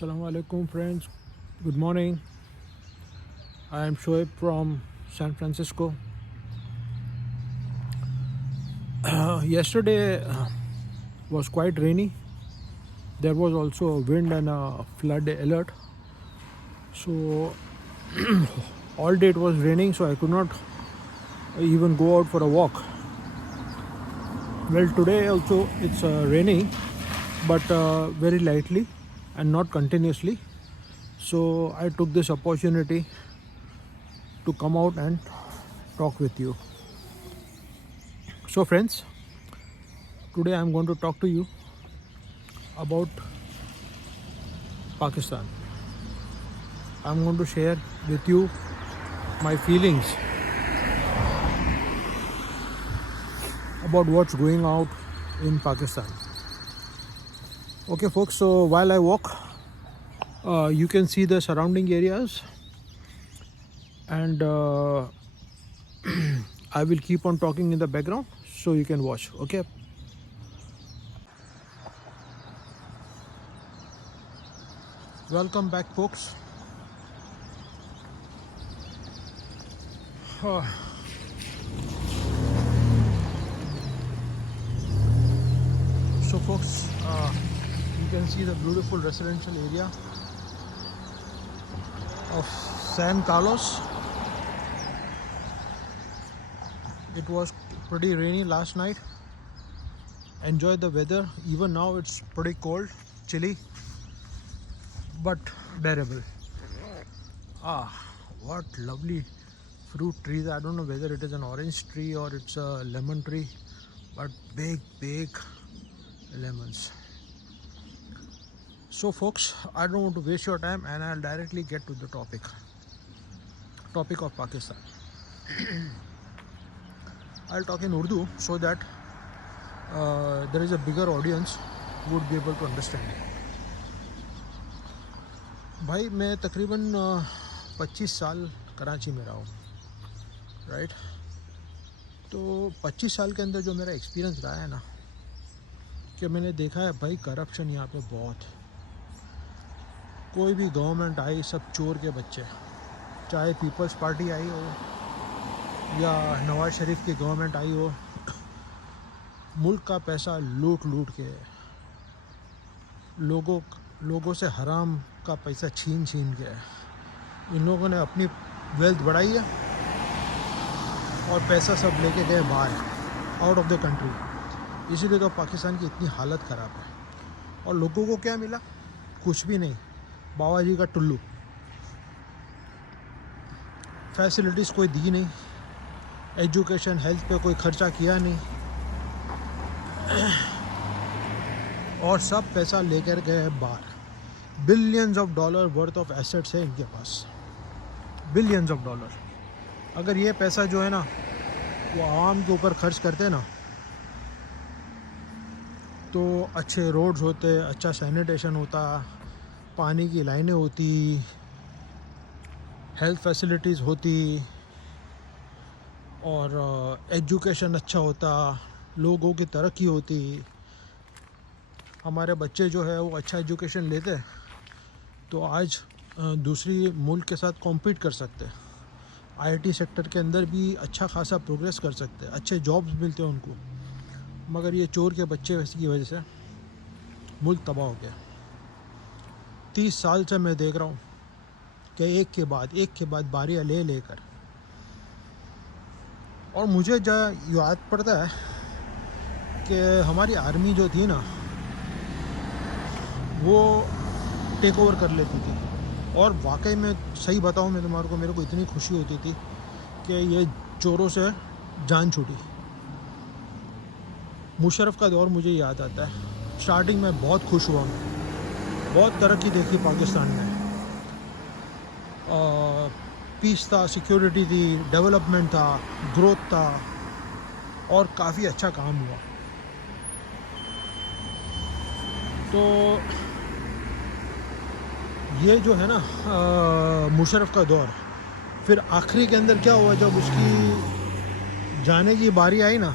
Assalamu alaikum friends, good morning. I am Shoaib from San Francisco. Yesterday was quite rainy. There was also a wind and a flood alert. So all day it was raining, so I could not even go out for a walk. Well, today also it's raining, but very lightly and not continuously. So I took this opportunity to come out and talk with you. So friends, today I'm going to talk to you about Pakistan. I'm going to share with you my feelings about what's going out in Pakistan. Okay folks, so while I walk, you can see the surrounding areas, and I will keep on talking in the background so you can watch. Okay, welcome back folks. So folks, you can see the beautiful residential area of San Carlos. It was pretty rainy last night. Enjoy the weather. Even now it's pretty cold, chilly, but bearable. What lovely fruit trees. I don't know whether it is an orange tree or it's a lemon tree, but big lemons. So folks, I don't want to waste your time and I'll directly get to the topic of Pakistan. I'll talk in Urdu so that there is a bigger audience who would be able to understand it. भाई मैं तकरीबन 25 साल कराची में रहा हूँ, right. तो 25 साल के अंदर जो मेरा एक्सपीरियंस रहा है ना, कि मैंने देखा है भाई करप्शन यहाँ पे बहुत। कोई भी गवर्नमेंट आई, सब चोर के बच्चे, चाहे पीपल्स पार्टी आई हो या नवाज शरीफ की गवर्नमेंट आई हो, मुल्क का पैसा लूट के लोगों से हराम का पैसा छीन के इन लोगों ने अपनी वेल्थ बढ़ाई है और पैसा सब लेके गए बाहर, आउट ऑफ द कंट्री। इसीलिए तो पाकिस्तान की इतनी हालत ख़राब है। और लोगों को क्या मिला? कुछ भी नहीं, बाबा जी का टुल्लू। फैसिलिटीज़ कोई दी नहीं, एजुकेशन हेल्थ पे कोई खर्चा किया नहीं, और सब पैसा लेकर गए बाहर। Billions of dollar worth of assets है इनके पास, बिलियंस ऑफ डॉलर। अगर ये पैसा जो है ना वो आवाम के ऊपर खर्च करते ना, तो अच्छे रोड्स होते, अच्छा सैनिटेशन होता, पानी की लाइनें होती, हेल्थ फैसिलिटीज़ होती, और एजुकेशन अच्छा होता, लोगों की तरक्की होती। हमारे बच्चे जो है वो अच्छा एजुकेशन लेते तो आज दूसरी मुल्क के साथ कॉम्पीट कर सकते, आईटी सेक्टर के अंदर भी अच्छा खासा प्रोग्रेस कर सकते, अच्छे जॉब्स मिलते उनको। मगर ये चोर के बच्चे की वजह से मुल्क तबाह हो गया। 30 साल से मैं देख रहा हूँ कि एक के बाद बारियाँ लेकर, और मुझे जो याद पड़ता है कि हमारी आर्मी जो थी ना वो टेक ओवर कर लेती थी। और वाकई में सही बताऊँ मैं तुम्हारे को, मेरे को इतनी खुशी होती थी कि ये चोरों से जान छूटी। मुशर्रफ का दौर मुझे याद आता है। स्टार्टिंग में बहुत खुश हुआ मैं, बहुत तरक्की देखी पाकिस्तान में। पीस था, सिक्योरिटी थी, डेवलपमेंट था, ग्रोथ था, और काफ़ी अच्छा काम हुआ। तो ये जो है ना मुशर्रफ का दौर, फिर आखिरी के अंदर क्या हुआ, जब उसकी जाने की बारी आई ना,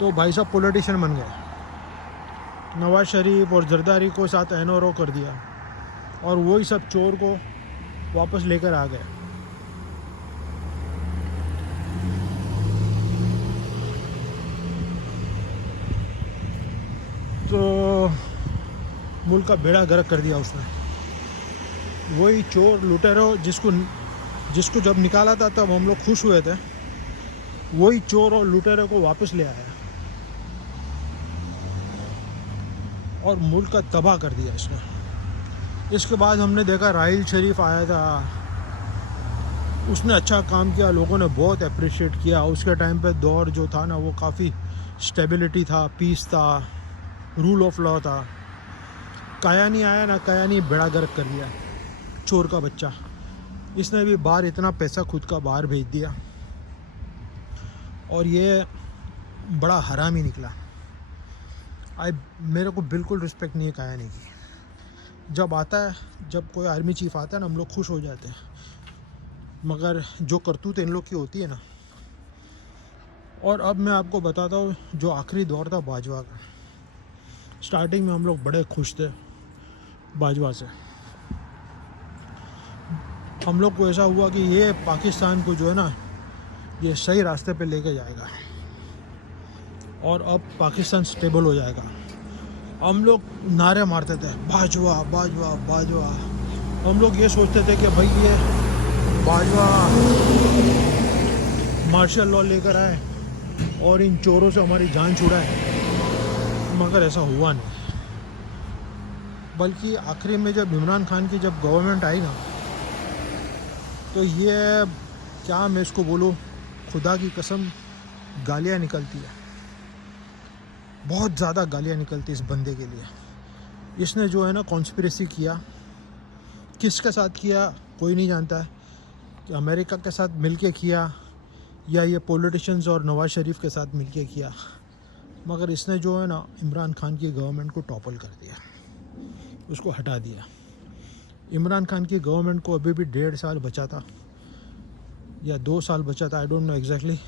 तो भाई साहब पॉलिटिशियन बन गए। नवाज शरीफ और जरदारी को साथ एनओरो कर दिया। और वही सब चोर को वापस लेकर आ गए। तो मुल्क का बेड़ा गर्क कर दिया उसने। वही चोर लुटेरो जिसको जब निकाला था तब हम लोग खुश हुए थे, वही चोर और लुटेरे को वापस ले आया और मुल्क का तबाह कर दिया इसने। इसके बाद हमने देखा राहिल शरीफ आया था, उसने अच्छा काम किया, लोगों ने बहुत अप्रिशिएट किया। उसके टाइम पे दौर जो था ना वो काफ़ी स्टेबिलिटी था, पीस था, रूल ऑफ लॉ था। कायानी आया ना, कायानी बेड़ा गर्क कर दिया, चोर का बच्चा। इसने भी बाहर इतना पैसा खुद का बाहर भेज दिया और ये बड़ा हरामी निकला। मेरे को बिल्कुल रिस्पेक्ट नहीं है कायानी की। जब आता है, जब कोई आर्मी चीफ आता है ना, हम लोग खुश हो जाते हैं, मगर जो करतूत इन लोग की होती है ना। और अब मैं आपको बताता हूँ जो आखिरी दौर था बाजवा का। स्टार्टिंग में हम लोग बड़े खुश थे बाजवा से। हम लोग को ऐसा हुआ कि ये पाकिस्तान को जो है ना ये सही रास्ते पे लेके जाएगा और अब पाकिस्तान स्टेबल हो जाएगा। हम लोग नारे मारते थे बाजवा बाजवा बाजवा। हम लोग ये सोचते थे कि भाई ये बाजवा मार्शल लॉ लेकर आए और इन चोरों से हमारी जान छुड़ाए, मगर ऐसा हुआ नहीं। बल्कि आखिरी में जब इमरान खान की जब गवर्नमेंट आई ना, तो ये क्या मैं इसको बोलूँ, खुदा की कसम गालियाँ निकलती है, बहुत ज़्यादा गालियाँ निकलती इस बंदे के लिए। इसने जो है ना कॉन्स्पिरेसी किया, किसके साथ किया कोई नहीं जानता है, कि अमेरिका के साथ मिलके किया या ये पॉलिटिशियंस और नवाज शरीफ के साथ मिलके किया, मगर इसने जो है ना इमरान खान की गवर्नमेंट को टॉपल कर दिया, उसको हटा दिया। इमरान खान की गवर्नमेंट को अभी भी 1.5 साल बचा था या 2 साल बचा था, आई डोंट नो एग्जैक्टली,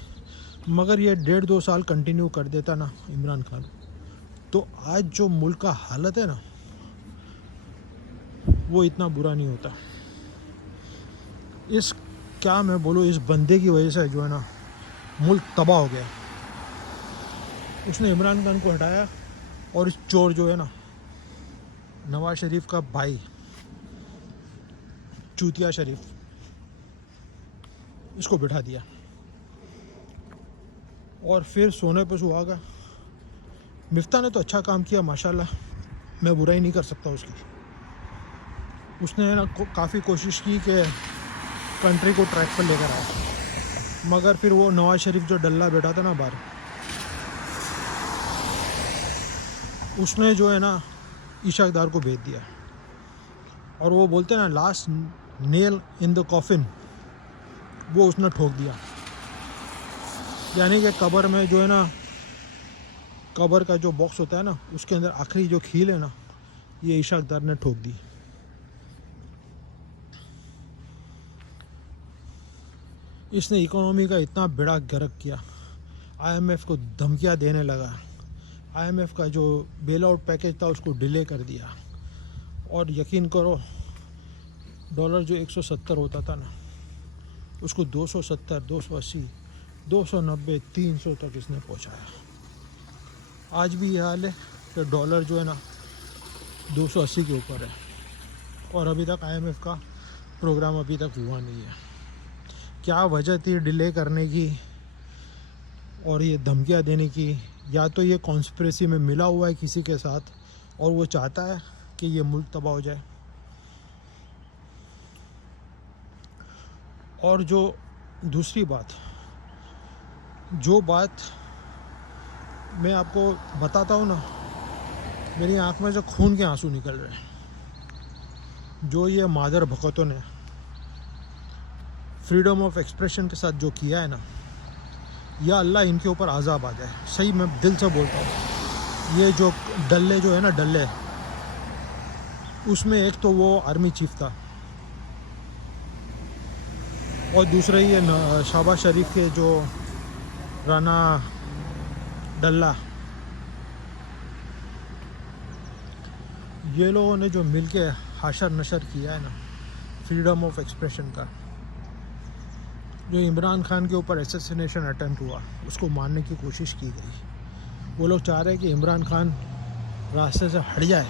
मगर ये 1.5-2 साल कंटिन्यू कर देता ना इमरान खान, तो आज जो मुल्क का हालत है ना वो इतना बुरा नहीं होता। इस क्या मैं बोलूँ, इस बंदे की वजह से जो है ना मुल्क तबाह हो गया। उसने इमरान खान को हटाया और इस चोर जो है ना नवाज शरीफ का भाई चूतिया शरीफ, इसको बिठा दिया और फिर सोने पे सुहागा। मिफ्ता ने तो अच्छा काम किया माशाल्लाह, मैं बुराई नहीं कर सकता उसकी। उसने ना काफ़ी कोशिश की कि कंट्री को ट्रैक पर लेकर आए, मगर फिर वो नवाज शरीफ जो डल्ला बैठा था ना बाहर, उसने जो है ना इशाकदार को भेज दिया और वो बोलते हैं ना last nail in the coffin, वो उसने ठोक दिया। यानी कि कब्र में जो है ना, कब्र का जो बॉक्स होता है ना, उसके अंदर आखिरी जो खील है ना, ये इशाकदार ने ठोक दी। इसने इकोनॉमी का इतना बेड़ा गर्क किया, आईएमएफ को धमकियां देने लगा, आईएमएफ का जो बेल आउट पैकेज था उसको डिले कर दिया। और यकीन करो डॉलर जो 170 होता था ना, उसको 270, 280, 290, 300 तक इसने पहुंचाया। आज भी ये हाल है कि डॉलर जो है ना 280 के ऊपर है और अभी तक आईएमएफ का प्रोग्राम अभी तक हुआ नहीं है। क्या वजह थी डिले करने की और ये धमकियाँ देने की? या तो ये कॉन्स्पिरेसी में मिला हुआ है किसी के साथ और वो चाहता है कि ये मुल्क तबाह हो जाए। और जो दूसरी बात, जो बात मैं आपको बताता हूँ ना, मेरी आँख में से खून के आंसू निकल रहे हैं। जो ये मादर भगतों ने फ्रीडम ऑफ एक्सप्रेशन के साथ जो किया है ना, या अल्लाह इनके ऊपर आज़ाब आ जाए। सही मैं दिल से बोलता हूँ। ये जो डल्ले जो है ना, डल्ले, उसमें एक तो वो आर्मी चीफ था और दूसरे ये शहबाज शरीफ के जो राना डल्ला, ये लोगों ने जो मिलके हाशर नशर किया है ना फ्रीडम ऑफ एक्सप्रेशन का, जो इमरान खान के ऊपर असैसिनेशन अटेम्प्ट हुआ, उसको मारने की कोशिश की गई। वो लोग चाह रहे हैं कि इमरान खान रास्ते से हट जाए,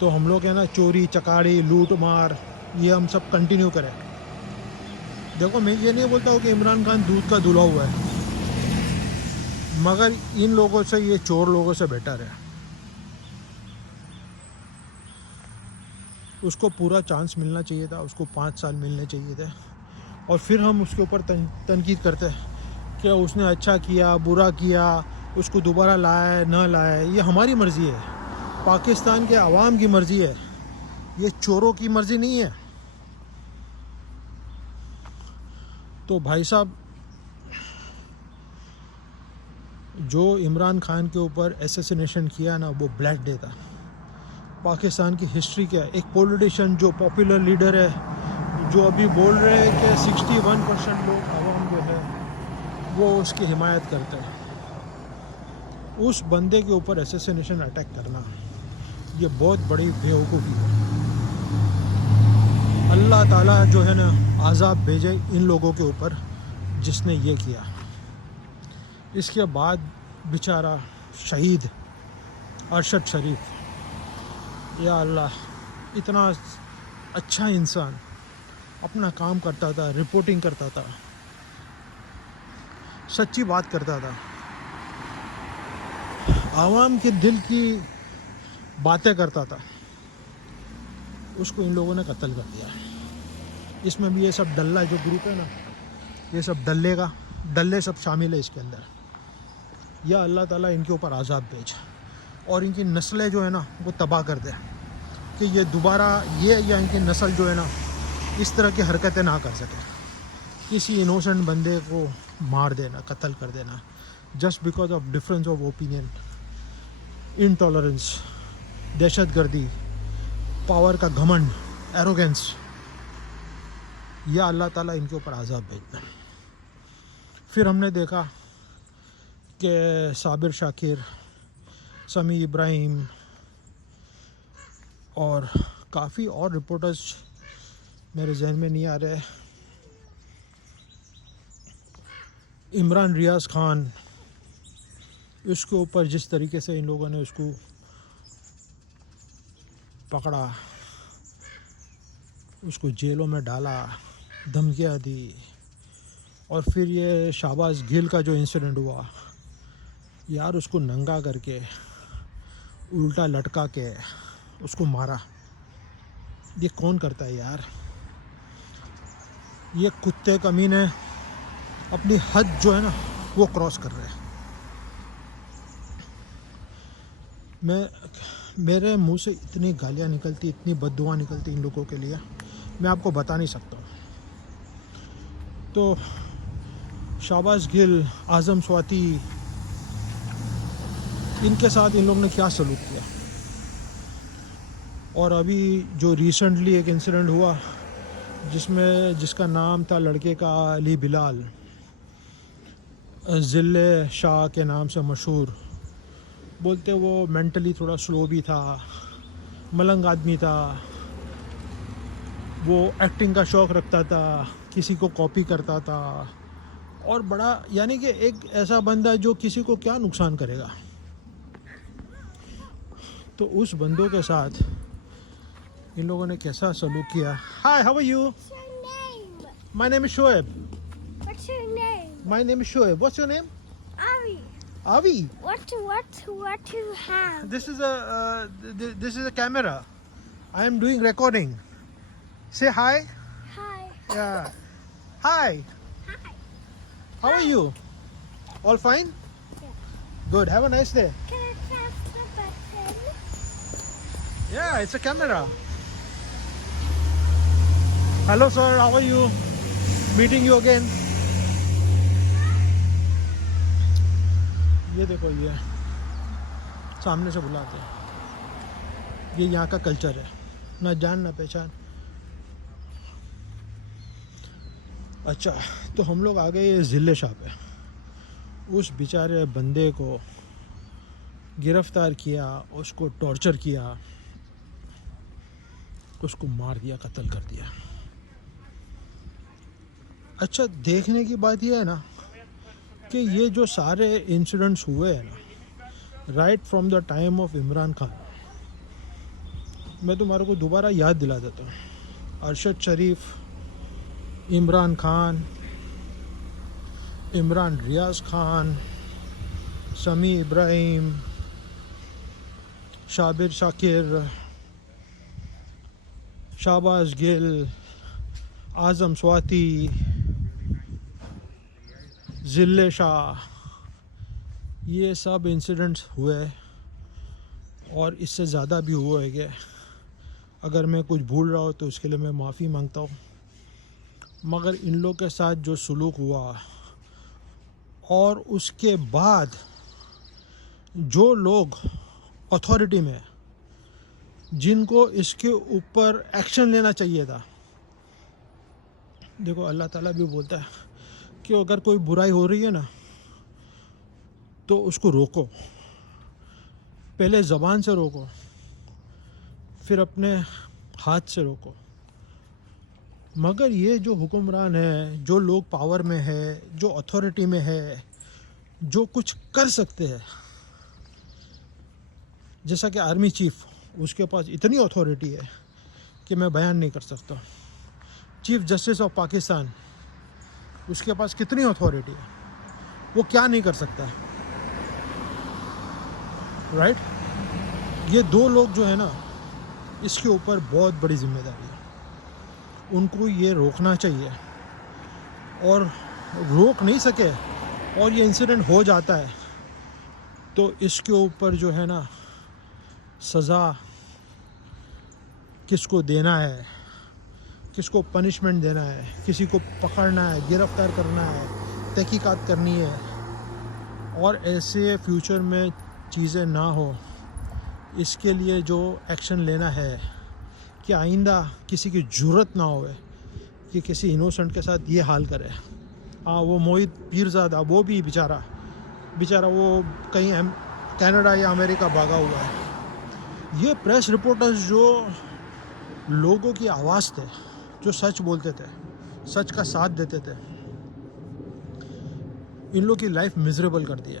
तो हम लोग है ना चोरी चकारी लूट मार ये हम सब कंटिन्यू करें। देखो, मैं ये नहीं बोलता हूँ कि इमरान खान दूध का धुला हुआ है, मगर इन लोगों से, ये चोर लोगों से बेटर है। उसको पूरा चांस मिलना चाहिए था, उसको 5 साल मिलने चाहिए थे, और फिर हम उसके ऊपर तनकीद करते कि उसने अच्छा किया बुरा किया, उसको दोबारा लाए न लाए, ये हमारी मर्ज़ी है, पाकिस्तान के अवाम की मर्ज़ी है, ये चोरों की मर्ज़ी नहीं है। तो भाई साहब, जो इमरान खान के ऊपर असैसिनेशन किया ना, वो ब्लैक डे था पाकिस्तान की हिस्ट्री का। एक पॉलिटिशियन जो पॉपुलर लीडर है, जो अभी बोल रहे हैं कि 61% लोग आवाम जो है वो उसकी हिमायत करते हैं, उस बंदे के ऊपर असैसिनेशन अटैक करना ये बहुत बड़ी बेवकूफ़ी है। अल्लाह ताला जो है ना आज़ाब भेजे इन लोगों के ऊपर जिसने ये किया। इसके बाद बेचारा शहीद अरशद शरीफ, या अल्लाह, इतना अच्छा इंसान, अपना काम करता था, रिपोर्टिंग करता था, सच्ची बात करता था, आवाम के दिल की बातें करता था, उसको इन लोगों ने कत्ल कर दिया। इसमें भी ये सब डल्ला जो ग्रुप है ना, ये सब डल्ले सब शामिल है इसके अंदर। या अल्लाह ताला इनके ऊपर आज़ाब भेज और इनकी नस्लें जो है ना वो तबाह कर दे, कि ये दोबारा ये या इनकी नस्ल जो है ना इस तरह की हरकतें ना कर सके, किसी इनोसेंट बंदे को मार देना, कत्ल कर देना, just because of difference of opinion, intolerance, दहशतगर्दी, पावर का घमंड, एरोगेंस। या अल्लाह ताला इनके ऊपर आज़ाब भेजना। फिर हमने देखा कि साबिर शाकिर, समी इब्राहिम और काफ़ी और रिपोर्टर्स मेरे जहन में नहीं आ रहे, इमरान रियाज खान, इसके ऊपर जिस तरीके से इन लोगों ने उसको पकड़ा, उसको जेलों में डाला, धमकियाँ दी, और फिर ये शाहबाज गिल का जो इंसिडेंट हुआ यार, उसको नंगा करके उल्टा लटका के उसको मारा। ये कौन करता है यार? ये कुत्ते कमीने अपनी हद जो है ना वो क्रॉस कर रहे हैं। मेरे मुंह से इतनी गालियाँ निकलती, इतनी बद्दुआ निकलती इन लोगों के लिए, मैं आपको बता नहीं सकता। तो शाहबाज गिल, आज़म स्वाति, इनके साथ इन लोगों ने क्या सलूक किया। और अभी जो रिसेंटली एक इंसिडेंट हुआ जिसका नाम था लड़के का अली बिलाल, ज़िले शाह के नाम से मशहूर, बोलते वो मेंटली थोड़ा स्लो भी था, मलंग आदमी था, वो एक्टिंग का शौक़ रखता था, किसी को कॉपी करता था, और बड़ा यानी कि एक ऐसा बंदा जो किसी को क्या नुकसान करेगा। तो उस बंदों के साथ इन लोगों ने कैसा सलूक किया। Hi, how are you? What's your name? My name is Shoaib. What's your name? My name is Shoaib. What's your name? Avi. Avi. What you have? This is a camera. I am doing recording. Say hi. Hi. Yeah. Hi. Hi. How are you? All fine? Yeah. Good. Have a nice day. Can I press the button? Yeah, it's a camera. Hello sir, how are you? Meeting you again. ये देखो, ये सामने से बुलाते हैं। ये यहाँ का कल्चर है, ना जान ना पहचान। अच्छा, तो हम लोग आ गए ये ज़िले शाह पे। उस बेचारे बंदे को गिरफ़्तार किया, उसको टॉर्चर किया, उसको मार दिया, कत्ल कर दिया। अच्छा, देखने की बात यह है ना कि ये जो सारे इंसिडेंट्स हुए हैं ना, right from the time of Imran Khan, मैं तुम्हारे को दोबारा याद दिला देता हूँ। अरशद शरीफ, इमरान खान, इमरान रियाज खान, समी इब्राहिम, शाबिर शाकिर, शाहबाज गिल, आज़म स्वाति, जिले शाह, ये सब इंसिडेंट्स हुए और इससे ज़्यादा भी हुए हैं। अगर मैं कुछ भूल रहा हूँ तो उसके लिए मैं माफ़ी मांगता हूँ। मगर इन लोग के साथ जो सलूक हुआ और उसके बाद जो लोग अथॉरिटी में, जिनको इसके ऊपर एक्शन लेना चाहिए था, देखो अल्लाह ताला भी बोलता है कि अगर कोई बुराई हो रही है ना तो उसको रोको, पहले ज़बान से रोको, फिर अपने हाथ से रोको। मगर ये जो हुक्मरान है, जो लोग पावर में है, जो अथॉरिटी में है, जो कुछ कर सकते हैं, जैसा कि आर्मी चीफ, उसके पास इतनी अथॉरिटी है कि मैं बयान नहीं कर सकता। चीफ जस्टिस ऑफ पाकिस्तान, उसके पास कितनी अथॉरिटी है, वो क्या नहीं कर सकता, राइट? ये दो लोग जो है ना, इसके ऊपर बहुत बड़ी जिम्मेदारी है। उनको ये रोकना चाहिए, और रोक नहीं सके और ये इंसिडेंट हो जाता है तो इसके ऊपर जो है ना सज़ा किसको देना है, किसको पनिशमेंट देना है, किसी को पकड़ना है, गिरफ्तार करना है, तहकीकात करनी है, और ऐसे फ्यूचर में चीज़ें ना हो, इसके लिए जो एक्शन लेना है कि आइंदा किसी की जुर्रत ना होवे कि किसी इनोसेंट के साथ ये हाल करे। वो मोहित पीरज़ादा, वो भी बेचारा वो कहीं कनाडा या अमेरिका भागा हुआ है। ये प्रेस रिपोर्टर्स जो लोगों की आवाज़ थे, जो सच बोलते थे, सच का साथ देते थे, इन लोग की लाइफ मिजरेबल कर दिया।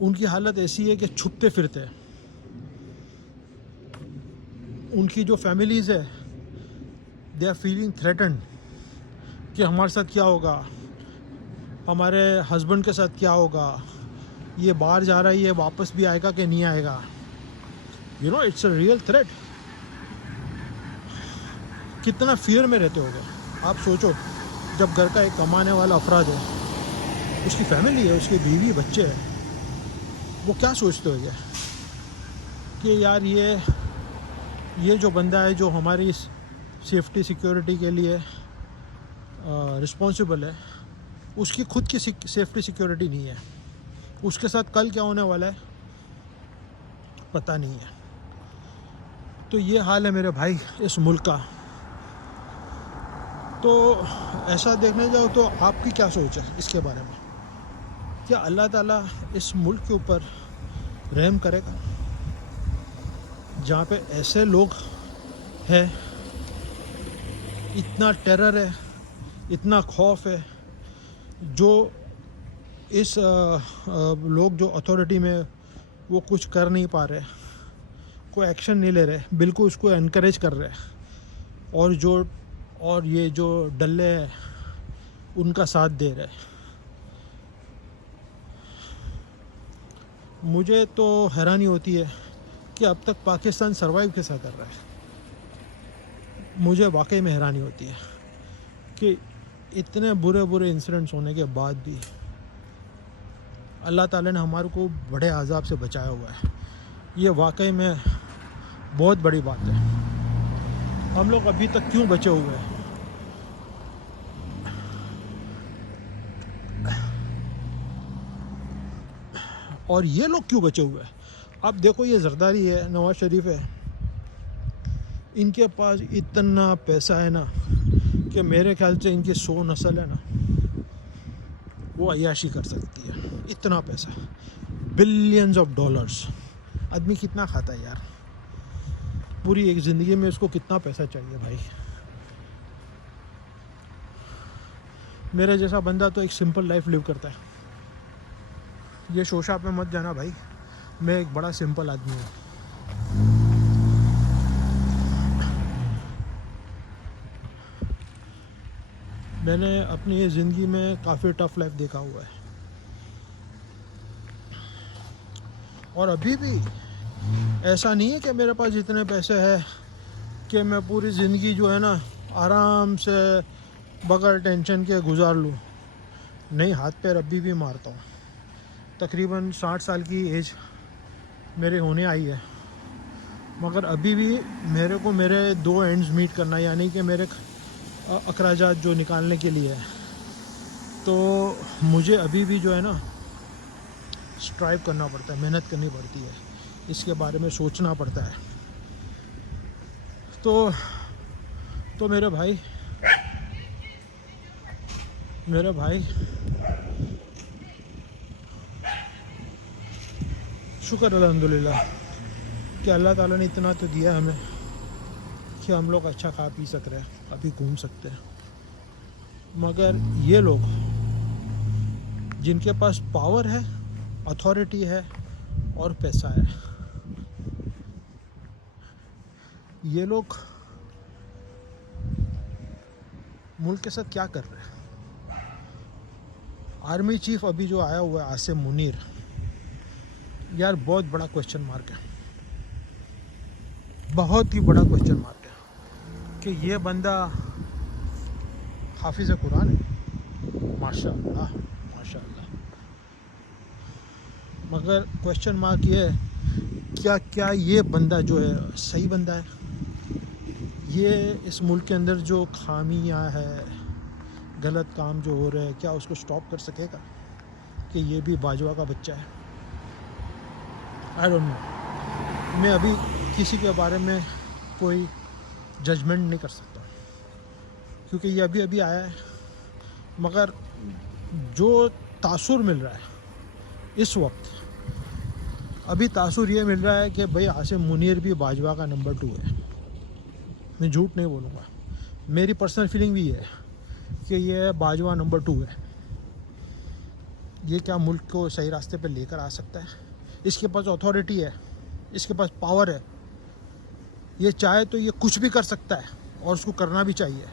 उनकी हालत ऐसी है कि छुपते फिरते। उनकी जो फैमिलीज़ है, दे आर फीलिंग थ्रेटन्ड कि हमारे साथ क्या होगा, हमारे हस्बैंड के साथ क्या होगा, ये बाहर जा रहा है, ये वापस भी आएगा कि नहीं आएगा। You know, it's a real threat. कितना फियर में रहते होगे आप सोचो। जब घर का एक कमाने वाला अफराद है, उसकी फैमिली है, उसके बीवी बच्चे हैं, वो क्या सोचते होंगे कि यार ये जो बंदा है, जो हमारी सेफ्टी सिक्योरिटी के लिए रिस्पॉन्सिबल है, उसकी खुद की सेफ्टी सिक्योरिटी नहीं है, उसके साथ कल क्या होने वाला है पता नहीं है। तो ये हाल है मेरे भाई इस मुल्क का। तो ऐसा देखने जाओ तो आपकी क्या सोच है इसके बारे में? क्या अल्लाह ताला इस मुल्क के ऊपर रहम करेगा जहाँ पे ऐसे लोग हैं, इतना टेरर है, इतना खौफ है, जो इस लोग जो अथॉरिटी में वो कुछ कर नहीं पा रहे, कोई एक्शन नहीं ले रहे, बिल्कुल उसको एनकरेज कर रहे, और ये जो डल्ले हैं उनका साथ दे रहे। मुझे तो हैरानी होती है कि अब तक पाकिस्तान सर्वाइव कैसा कर रहा है। मुझे वाकई में हैरानी होती है कि इतने बुरे इंसिडेंट्स होने के बाद भी अल्लाह ताला ने हमारे को बड़े अज़ाब से बचाया हुआ है। ये वाकई में बहुत बड़ी बात है। हम लोग अभी तक क्यों बचे हुए हैं? और ये लोग क्यों बचे हुए हैं? अब देखो, ये जरदारी है, नवाज शरीफ है, इनके पास इतना पैसा है ना कि मेरे ख्याल से इनकी 100 नस्ल है ना, वो अय्याशी कर सकती है। इतना पैसा, बिलियंस ऑफ डॉलर्स। आदमी कितना खाता है यार? पूरी एक ज़िंदगी में उसको कितना पैसा चाहिए भाई। मेरे जैसा बंदा तो एक सिंपल लाइफ लिव करता है। ये शोशाप में मत जाना भाई, मैं एक बड़ा सिंपल आदमी हूँ। मैंने अपनी ज़िंदगी में काफ़ी टफ लाइफ देखा हुआ है, और अभी भी ऐसा नहीं है कि मेरे पास इतने पैसे हैं कि मैं पूरी ज़िंदगी जो है ना आराम से बगैर टेंशन के गुजार लूँ। नहीं, हाथ पैर अभी भी मारता हूँ। तकरीबन 60 साल की एज मेरे होने आई है, मगर अभी भी मेरे को मेरे दो एंड्स मीट करना, यानी कि मेरे अखराजात जो निकालने के लिए है, तो मुझे अभी भी जो है ना स्ट्राइव करना पड़ता है, मेहनत करनी पड़ती है, इसके बारे में सोचना पड़ता है। तो मेरे भाई शुक्र अल्हम्दुलिल्लाह कि अल्लाह ताला ने इतना तो दिया हमें कि हम लोग अच्छा खा पी सक रहे हैं, अभी घूम सकते हैं। मगर ये लोग जिनके पास पावर है, अथॉरिटी है और पैसा है, ये लोग मुल्क के साथ क्या कर रहे हैं? आर्मी चीफ अभी जो आया हुआ है आसिम मुनीर, यार बहुत बड़ा क्वेश्चन मार्क है, बहुत ही बड़ा क्वेश्चन मार्क है कि ये बंदा हाफिज़ कुरान है, माशाअल्लाह माशाअल्लाह, मगर क्वेश्चन मार्क ये है क्या ये बंदा जो है सही बंदा है? ये इस मुल्क के अंदर जो खामियां है, गलत काम जो हो रहे हैं, क्या उसको स्टॉप कर सकेगा? कि ये भी बाजवा का बच्चा है? I don't know. मैं अभी किसी के बारे में कोई जजमेंट नहीं कर सकता क्योंकि ये अभी अभी आया है, मगर जो तासुर मिल रहा है इस वक्त, अभी तासुर ये मिल रहा है कि भाई आसिम मुनीर भी बाजवा का नंबर 2 है। मैं झूठ नहीं बोलूँगा, मेरी पर्सनल फीलिंग भी है कि ये बाजवा नंबर 2 है। ये क्या मुल्क को सही रास्ते पे लेकर आ सकता है? इसके पास अथॉरिटी है, इसके पास पावर है, ये चाहे तो ये कुछ भी कर सकता है और उसको करना भी चाहिए।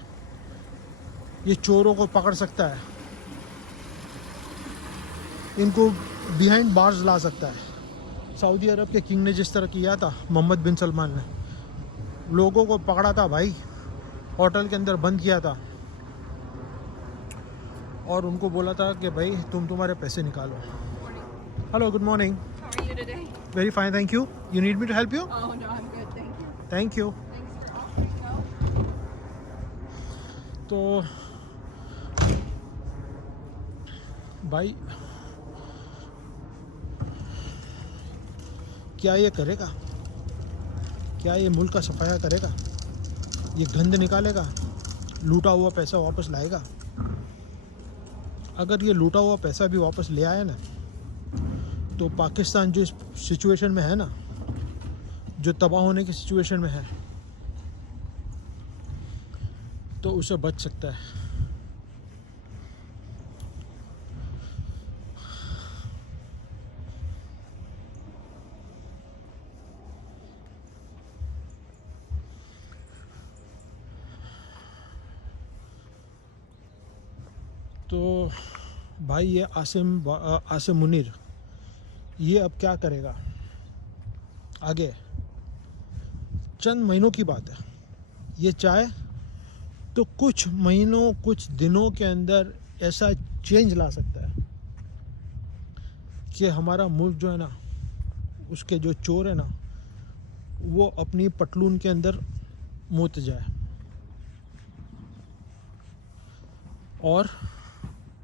ये चोरों को पकड़ सकता है, इनको बिहाइंड बार्स ला सकता है। सऊदी अरब के किंग ने जिस तरह किया था, मोहम्मद बिन सलमान ने लोगों को पकड़ा था भाई, होटल के अंदर बंद किया था और उनको बोला था कि भाई तुम्हारे पैसे निकालो। Hello, good morning. How are you today? Very fine, thank you. You need me to help you? Oh no, I'm good, thank you. Thank you. Thanks for offering well. तो भाई क्या ये करेगा? क्या ये मुल्क का सफाया करेगा? ये गंद निकालेगा? लूटा हुआ पैसा वापस लाएगा? अगर ये लूटा हुआ पैसा भी वापस ले आए ना, तो पाकिस्तान जो इस सिचुएशन में है ना, जो तबाह होने की सिचुएशन में है, तो उसे बच सकता है। तो भाई ये आसिम मुनीर ये अब क्या करेगा आगे? चंद महीनों की बात है, ये चाहे तो कुछ महीनों कुछ दिनों के अंदर ऐसा चेंज ला सकता है कि हमारा मुल्क जो है ना, उसके जो चोर है ना, वो अपनी पटलून के अंदर मुत जाए और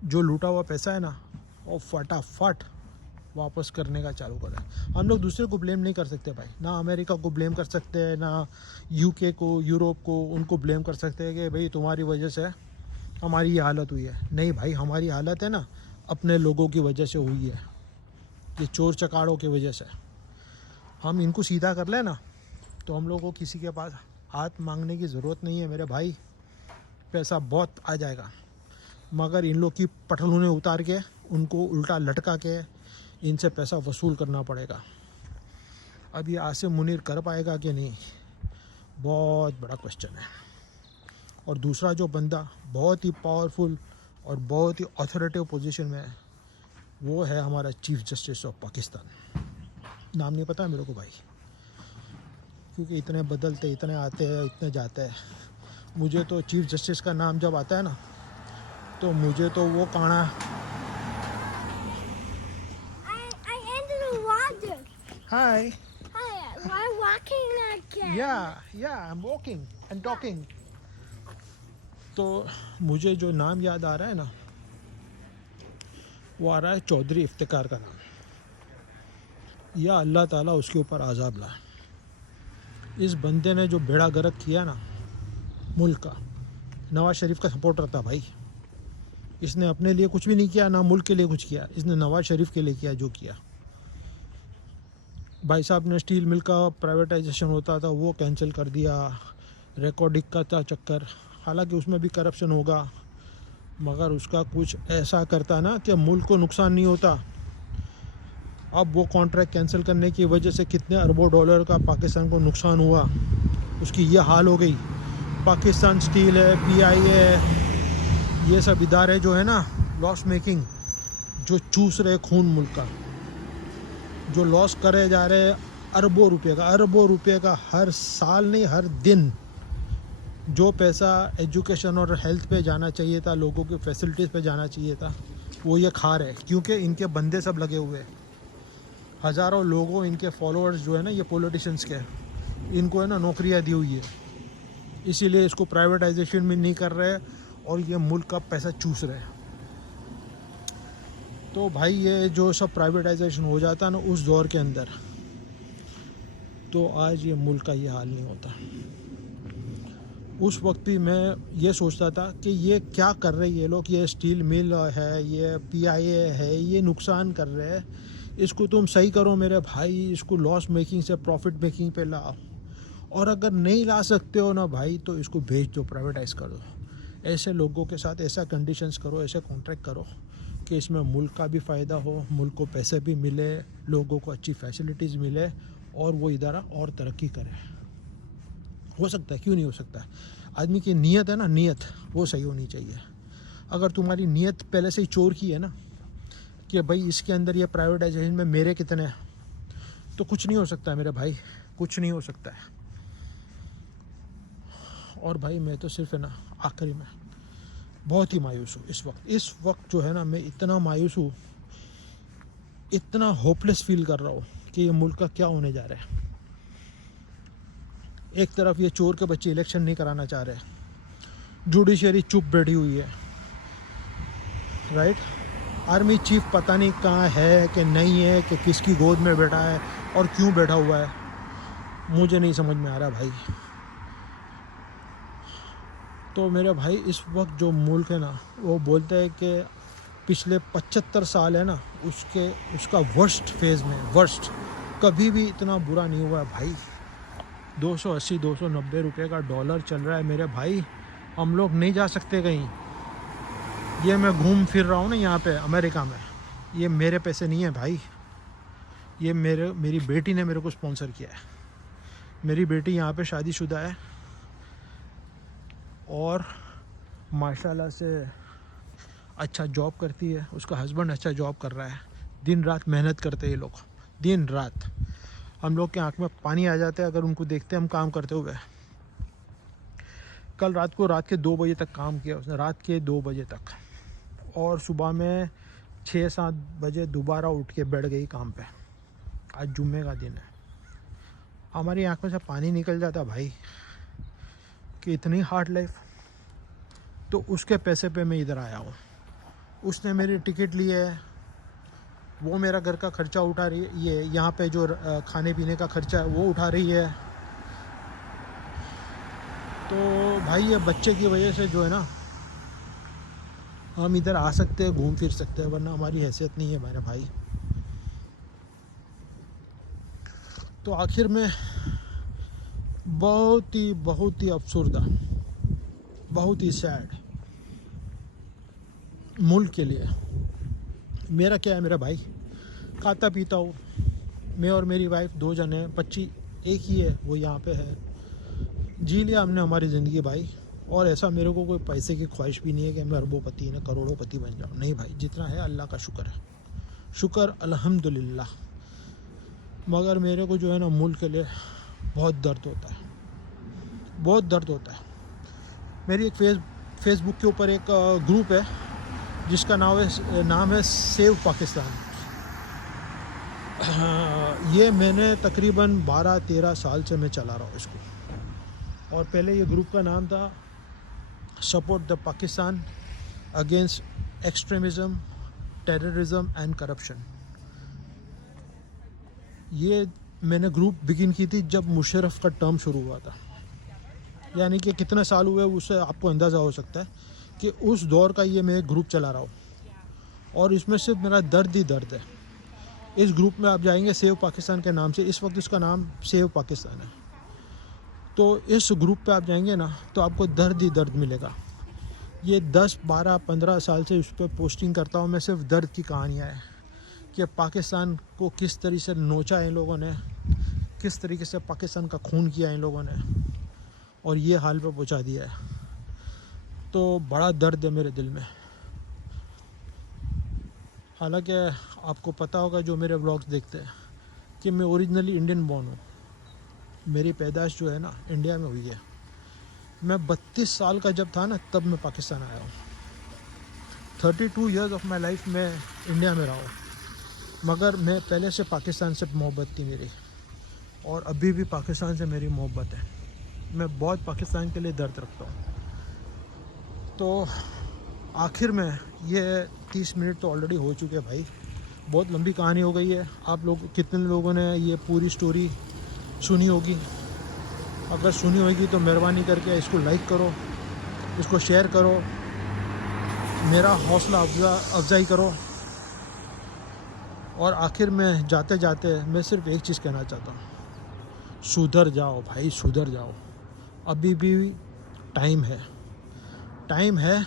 जो लूटा हुआ पैसा है ना, वो फटाफट वापस करने का चालू करें। हम लोग दूसरे को ब्लेम नहीं कर सकते भाई, ना अमेरिका को ब्लेम कर सकते हैं, ना यूके को, यूरोप को, उनको ब्लेम कर सकते हैं कि भाई तुम्हारी वजह से हमारी ये हालत हुई है। नहीं भाई, हमारी हालत है ना अपने लोगों की वजह से हुई है, ये चोर चकारों की वजह से। हम इनको सीधा कर लें ना तो हम लोगों को किसी के पास हाथ मांगने की ज़रूरत नहीं है मेरे भाई, पैसा बहुत आ जाएगा। मगर इन लोग की पटलूने उतार के उनको उल्टा लटका के इनसे पैसा वसूल करना पड़ेगा। अब ये आसिम मुनीर कर पाएगा कि नहीं, बहुत बड़ा क्वेश्चन है। और दूसरा जो बंदा बहुत ही पावरफुल और बहुत ही अथॉरिटिव पोजीशन में है, वो है हमारा चीफ जस्टिस ऑफ पाकिस्तान। नाम नहीं पता मेरे को भाई, क्योंकि इतने बदलते, इतने आते हैं, इतने जाते हैं। मुझे तो चीफ जस्टिस का नाम जब आता है ना, तो मुझे तो वो काना I entered the water. Hi Hi, why walking again? या I am walking and talking. तो मुझे जो नाम याद आ रहा है ना, वो आ रहा है चौधरी इफ्तिकार का नाम। या अल्लाह ताला उसके ऊपर आज़ाब ला। इस बंदे ने जो बेड़ा गर्क किया ना मुल्क का, नवाज़ शरीफ का सपोर्टर था भाई। इसने अपने लिए कुछ भी नहीं किया, ना मुल्क के लिए कुछ किया, इसने नवाज़ शरीफ के लिए किया जो किया। भाई साहब ने स्टील मिल का प्राइवेटाइजेशन होता था वो कैंसिल कर दिया, रिकॉर्डिंग का था चक्कर, हालांकि उसमें भी करप्शन होगा, मगर उसका कुछ ऐसा करता ना कि मुल्क को नुकसान नहीं होता। अब वो कॉन्ट्रैक्ट कैंसिल करने की वजह से कितने अरबों डॉलर का पाकिस्तान को नुकसान हुआ, उसकी ये हाल हो गई। पाकिस्तान स्टील है, PIA है, ये सब इदारे जो है ना लॉस मेकिंग, जो चूस रहे खून मुल्क का, जो लॉस करे जा रहे अरबों रुपए का हर साल नहीं हर दिन। जो पैसा एजुकेशन और हेल्थ पे जाना चाहिए था, लोगों की फैसिलिटीज़ पे जाना चाहिए था, वो ये खा रहे, क्योंकि इनके बंदे सब लगे हुए हैं। हज़ारों लोगों, इनके फॉलोअर्स जो है ना ये पॉलिटिशियंस के, इनको है ना नौकरियां दी हुई है, इसीलिए इसको प्राइवेटाइजेशन भी नहीं कर रहे और ये मुल्क का पैसा चूस रहे। तो भाई ये जो सब प्राइवेटाइजेशन हो जाता ना उस दौर के अंदर, तो आज ये मुल्क का ये हाल नहीं होता। उस वक्त भी मैं ये सोचता था कि ये क्या कर रहे हैं ये लोग, ये स्टील मिल है, ये PIA है, ये नुकसान कर रहे हैं, इसको तुम सही करो मेरे भाई, इसको लॉस मेकिंग से प्रॉफिट मेकिंग पे लाओ। और अगर नहीं ला सकते हो ना भाई, तो इसको भेज दो, प्राइवेटाइज कर दो। ऐसे लोगों के साथ ऐसा कंडीशंस करो, ऐसे कॉन्ट्रैक्ट करो कि इसमें मुल्क का भी फ़ायदा हो, मुल्क को पैसे भी मिले, लोगों को अच्छी फैसिलिटीज़ मिले और वो इदारा और तरक्की करे। हो सकता है, क्यों नहीं हो सकता है। आदमी की नीयत है ना, नीयत वो सही होनी चाहिए। अगर तुम्हारी नीयत पहले से ही चोर की है ना कि भाई इसके अंदर ये प्राइवेटाइजेशन में मेरे कितने हैं, तो कुछ नहीं हो सकता है मेरे भाई, कुछ नहीं हो सकता है। और भाई मैं तो सिर्फ है ना आखिरी में बहुत ही मायूस हूँ इस वक्त जो है ना, मैं इतना मायूस हूँ, इतना होपलेस फील कर रहा हूँ कि ये मुल्क का क्या होने जा रहा है। एक तरफ ये चोर के बच्चे इलेक्शन नहीं कराना चाह रहे, जुडिशरी चुप बैठी हुई है, राइट। आर्मी चीफ पता नहीं कहाँ है कि नहीं है, कि किसकी गोद में बैठा है और क्यों बैठा हुआ है, मुझे नहीं समझ में आ रहा भाई। तो मेरे भाई इस वक्त जो मुल्क है ना, वो बोलते हैं कि पिछले 75 साल है ना उसका वर्स्ट फेज़ में, वर्स्ट कभी भी इतना बुरा नहीं हुआ है भाई। 280-290 रुपये का डॉलर चल रहा है मेरे भाई, हम लोग नहीं जा सकते कहीं। ये मैं घूम फिर रहा हूँ ना यहाँ पे अमेरिका में, ये मेरे पैसे नहीं है भाई, ये मेरी बेटी ने मेरे को स्पॉन्सर किया है। मेरी बेटी यहाँ पे शादीशुदा है और माशाल्लाह से अच्छा जॉब करती है, उसका हस्बैंड अच्छा जॉब कर रहा है, दिन रात मेहनत करते हैं ये लोग, दिन रात। हम लोग के आँख में पानी आ जाता है अगर उनको देखते हैं हम काम करते हुए। कल रात के 2 बजे तक काम किया उसने, रात के 2 बजे तक, और सुबह में 6-7 बजे दोबारा उठ के बैठ गई काम पे। आज जुम्मे का दिन है, हमारी आँख में से पानी निकल जाता भाई कि इतनी हार्ड लाइफ। तो उसके पैसे पे मैं इधर आया हूँ, उसने मेरी टिकट ली है, वो मेरा घर का खर्चा उठा रही है, ये यहाँ पे जो खाने पीने का खर्चा है वो उठा रही है। तो भाई ये बच्चे की वजह से जो है ना हम इधर आ सकते हैं, घूम फिर सकते हैं, वरना हमारी हैसियत नहीं है मेरे भाई। तो आखिर में बहुत ही अफसरदा, बहुत ही सैड मुल्क के लिए। मेरा क्या है, मेरा भाई खाता पीता हूँ, मैं और मेरी वाइफ 2 जने हैं, बच्ची एक ही है, वो यहाँ पे है। जी लिया हमने हमारी ज़िंदगी भाई। और ऐसा मेरे को कोई पैसे की ख्वाहिश भी नहीं है कि मैं अरबोपति ना करोड़ोंपति बन जाऊँ। नहीं भाई, जितना है अल्लाह का शुक्र है, शुक्र अल्हम्दुलिल्लाह। मगर मेरे को जो है ना मुल्क के लिए बहुत दर्द होता है, बहुत दर्द होता है। मेरी एक फेसबुक के ऊपर एक ग्रुप है जिसका नाम है सेव पाकिस्तान। ये मैंने तकरीबन 12-13 साल से मैं चला रहा हूँ इसको। और पहले ये ग्रुप का नाम था support the Pakistan against extremism, terrorism and corruption. ये मैंने ग्रुप बिगिन की थी जब मुशर्रफ का टर्म शुरू हुआ था, यानी कि कितने साल हुए उससे आपको अंदाज़ा हो सकता है कि उस दौर का ये मैं एक ग्रुप चला रहा हूँ। और इसमें सिर्फ मेरा दर्द ही दर्द है। इस ग्रुप में आप जाएंगे सेव पाकिस्तान के नाम से, इस वक्त इसका नाम सेव पाकिस्तान है। तो इस ग्रुप पे आप जाएंगे ना तो आपको दर्द ही दर्द मिलेगा। ये 10, 12, 15 साल से इस पर पोस्टिंग करता हूँ मैं, सिर्फ दर्द की कहानियाँ हैं कि पाकिस्तान को किस तरीके से नोचा इन लोगों ने, किस तरीके से पाकिस्तान का खून किया इन लोगों ने और ये हाल पे पहुँचा दिया है। तो बड़ा दर्द है मेरे दिल में। हालांकि आपको पता होगा जो मेरे व्लॉग्स देखते हैं कि मैं ओरिजिनली इंडियन बॉर्न हूँ। मेरी पैदाइश जो है ना इंडिया में हुई है। मैं 32 साल का जब था ना तब मैं पाकिस्तान आया हूँ। 32 ईयर्स ऑफ माई लाइफ मैं इंडिया में रहा हूँ, मगर मैं पहले से पाकिस्तान से मोहब्बत थी मेरी, और अभी भी पाकिस्तान से मेरी मोहब्बत है। मैं बहुत पाकिस्तान के लिए दर्द रखता हूँ। तो आखिर में ये 30 मिनट तो ऑलरेडी हो चुके हैं भाई, बहुत लंबी कहानी हो गई है। आप लोग कितने लोगों ने ये पूरी स्टोरी सुनी होगी? अगर सुनी होगी तो मेहरबानी करके इसको लाइक करो, इसको शेयर करो, मेरा हौसला अफजाई करो। और आखिर में जाते जाते मैं सिर्फ एक चीज़ कहना चाहता हूँ, सुधर जाओ भाई, सुधर जाओ। अभी भी टाइम है, टाइम है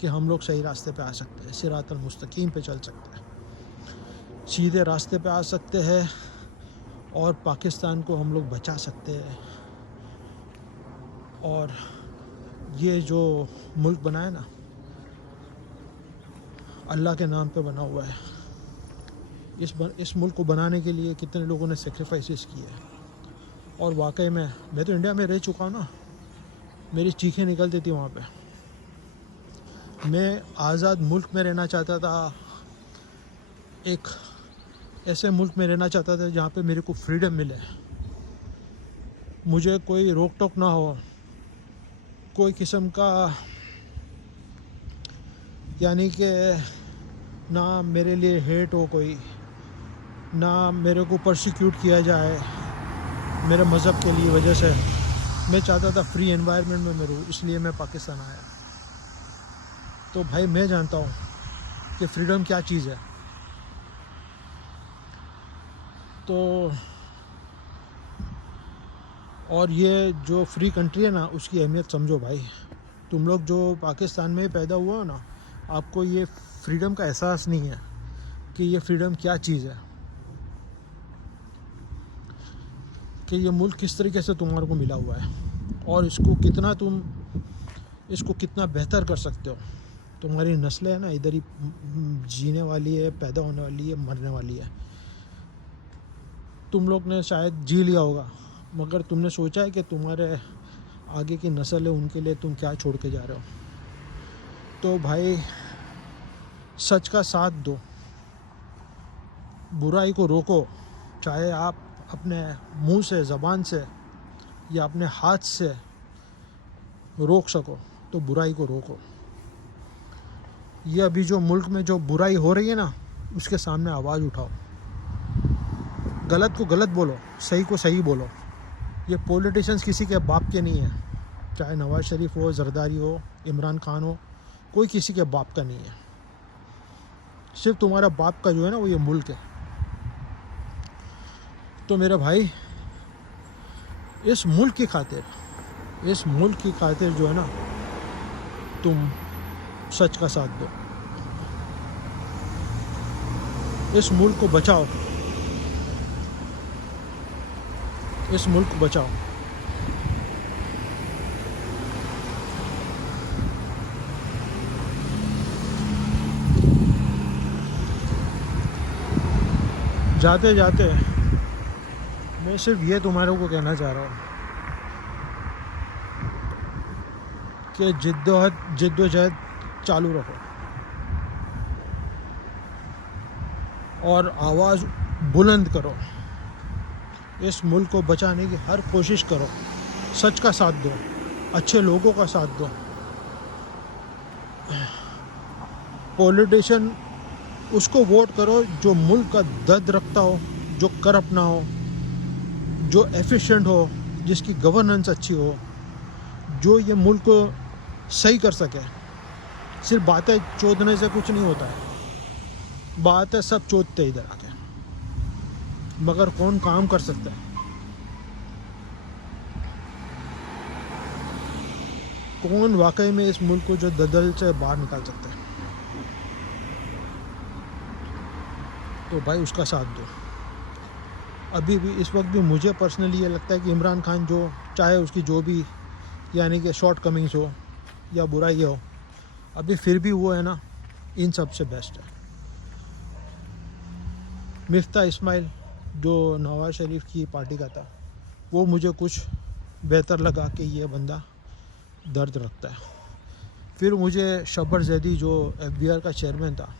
कि हम लोग सही रास्ते पे आ सकते हैं, सिरातल मुस्तकीम पे चल सकते हैं, सीधे रास्ते पे आ सकते हैं और पाकिस्तान को हम लोग बचा सकते हैं। और ये जो मुल्क बना है ना, अल्लाह के नाम पे बना हुआ है। इस मुल्क को बनाने के लिए कितने लोगों ने सेक्रीफाइसेस किए। और वाकई में मैं तो इंडिया में रह चुका हूँ ना, मेरी चीखें निकलती थी वहाँ पे। मैं आज़ाद मुल्क में रहना चाहता था, एक ऐसे मुल्क में रहना चाहता था जहाँ पे मेरे को फ्रीडम मिले, मुझे कोई रोक टोक ना हो, कोई किस्म का यानी कि ना मेरे लिए हेट हो कोई, ना मेरे को परसिक्यूट किया जाए मेरे मज़हब के लिए वजह से। मैं चाहता था फ्री एनवायरनमेंट में मैं रहूँ, इसलिए मैं पाकिस्तान आया। तो भाई मैं जानता हूँ कि फ्रीडम क्या चीज़ है। तो और ये जो फ्री कंट्री है ना, उसकी अहमियत समझो भाई। तुम लोग जो पाकिस्तान में पैदा हुआ हो ना, आपको ये फ्रीडम का एहसास नहीं है कि ये फ्रीडम क्या चीज़ है, कि ये मुल्क किस तरीके से तुम्हारे को मिला हुआ है और इसको कितना बेहतर कर सकते हो। तुम्हारी नस्लें है ना इधर ही जीने वाली है, पैदा होने वाली है, मरने वाली है। तुम लोग ने शायद जी लिया होगा, मगर तुमने सोचा है कि तुम्हारे आगे की नस्ल है, उनके लिए तुम क्या छोड़ के जा रहे हो? तो भाई सच का साथ दो, बुराई को रोको। चाहे आप अपने मुंह से, ज़बान से या अपने हाथ से रोक सको तो बुराई को रोको। ये अभी जो मुल्क में जो बुराई हो रही है ना, उसके सामने आवाज़ उठाओ। गलत को गलत बोलो, सही को सही बोलो। ये पॉलिटिशियंस किसी के बाप के नहीं है, चाहे नवाज शरीफ हो, जरदारी हो, इमरान खान हो, कोई किसी के बाप का नहीं है। सिर्फ तुम्हारा बाप का जो है ना वो ये मुल्क है। तो मेरे भाई इस मुल्क की खातिर जो है ना, तुम सच का साथ दो, इस मुल्क को बचाओ, इस मुल्क को बचाओ। जाते जाते मैं सिर्फ ये तुम्हारे को कहना चाह रहा हूँ कि जिद्दोजहद चालू रखो और आवाज़ बुलंद करो, इस मुल्क को बचाने की हर कोशिश करो, सच का साथ दो, अच्छे लोगों का साथ दो। पॉलिटिशियन उसको वोट करो जो मुल्क का दर्द रखता हो, जो करप्ट ना हो, जो एफिशिएंट हो, जिसकी गवर्नेंस अच्छी हो, जो ये मुल्क को सही कर सके। सिर्फ बातें चोदने से कुछ नहीं होता है, बातें सब चोदते इधर आके, मगर कौन काम कर सकता है? कौन वाकई में इस मुल्क को जो दलदल से बाहर निकाल सकता है? तो भाई उसका साथ दो। अभी भी इस वक्त भी मुझे पर्सनली ये लगता है कि इमरान खान जो चाहे उसकी जो भी यानी कि शॉर्ट कमिंग्स हो या बुराई हो, अभी फिर भी वो है ना इन सब से बेस्ट है। मिफ्ता इस्माइल जो नवाज शरीफ की पार्टी का था, वो मुझे कुछ बेहतर लगा कि ये बंदा दर्द रखता है। फिर मुझे शब्बर जैदी जो FBR का चेयरमैन था,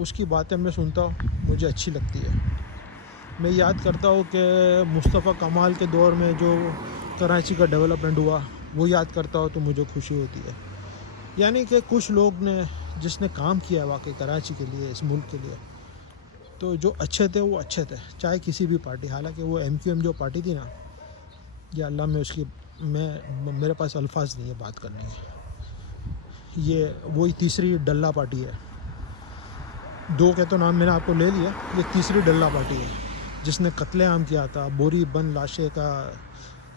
उसकी बातें मैं सुनता हूँ, मुझे अच्छी लगती है। मैं याद करता हूँ कि मुस्तफ़ा कमाल के दौर में जो कराची का डेवलपमेंट हुआ, वो याद करता हूँ तो मुझे खुशी होती है। यानी कि कुछ लोग ने जिसने काम किया वाकई कराची के लिए, इस मुल्क के लिए, तो जो अच्छे थे वो अच्छे थे, चाहे किसी भी पार्टी। हालांकि वो MQM जो पार्टी थी ना, या अल्लाह में उसकी मेरे पास अल्फाज नहीं है बात करने की। ये वही तीसरी डल्ला पार्टी है। दो के तो नाम मैंने आपको ले लिया, ये तीसरी डल्ला पार्टी है जिसने कत्लेआम किया था, बोरी बंद लाशें का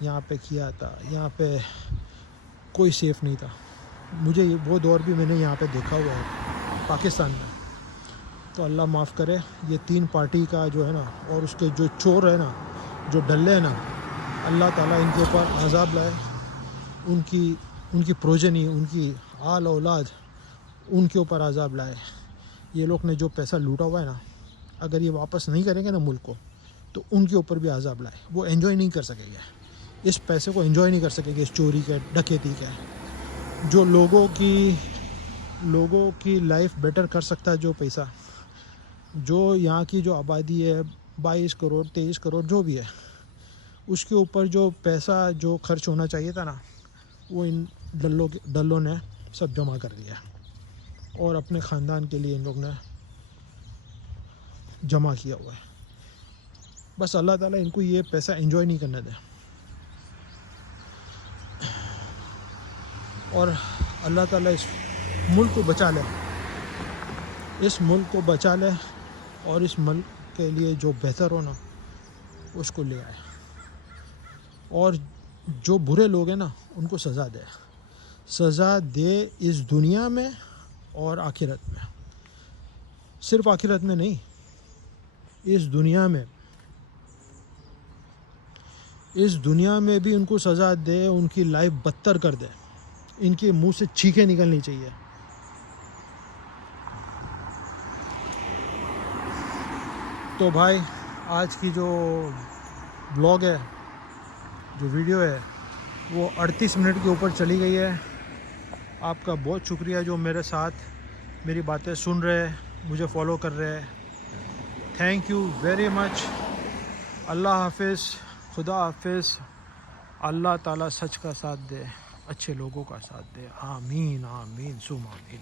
यहाँ पे किया था। यहाँ पे कोई सेफ़ नहीं था। मुझे वो दौर भी मैंने यहाँ पे देखा हुआ है पाकिस्तान में। तो अल्लाह माफ़ करे, ये तीन पार्टी का जो है ना, और उसके जो चोर है ना, जो डल्ले हैं ना, अल्लाह ताला इनके ऊपर अज़ाब लाए। उनकी प्रोजनी, उनकी आल औलाद, उनके ऊपर अज़ाब लाए। ये लोग ने जो पैसा लूटा हुआ है ना, अगर ये वापस नहीं करेंगे ना मुल्क को, तो उनके ऊपर भी अज़ाब लाए। वो एंजॉय नहीं कर सकेंगे, इस पैसे को एंजॉय नहीं कर सकेंगे, इस चोरी के, डकैती के। जो लोगों की लाइफ बेटर कर सकता है, जो पैसा, जो यहाँ की जो आबादी है 22 करोड़ 23 करोड़ जो भी है, उसके ऊपर जो पैसा जो खर्च होना चाहिए था ना, वो इन डल्लों ने सब जमा कर दिया और अपने ख़ानदान के लिए इन लोग ने जमा किया हुआ है। बस अल्लाह ताला इनको ये पैसा एंजॉय नहीं करने दे, और अल्लाह ताला इस मुल्क को बचा ले, इस मुल्क को बचा ले, और इस मुल्क के लिए जो बेहतर हो ना, उसको ले आए। और जो बुरे लोग हैं ना, उनको सज़ा दे इस दुनिया में और आखिरत में। सिर्फ आखिरत में नहीं, इस दुनिया में भी उनको सज़ा दे, उनकी लाइफ बदतर कर दे, इनके मुंह से चीखें निकलनी चाहिए। तो भाई आज की जो ब्लॉग है, जो वीडियो है, वो 38 मिनट के ऊपर चली गई है। आपका बहुत शुक्रिया जो मेरे साथ मेरी बातें सुन रहे हैं, मुझे फॉलो कर रहे हैं। Thank you very much. अल्लाह हाफिज़, खुदा हाफिज़। अल्लाह ताला सच का साथ दे, अच्छे लोगों का साथ दे। आमीन आमीन सुम आमीन।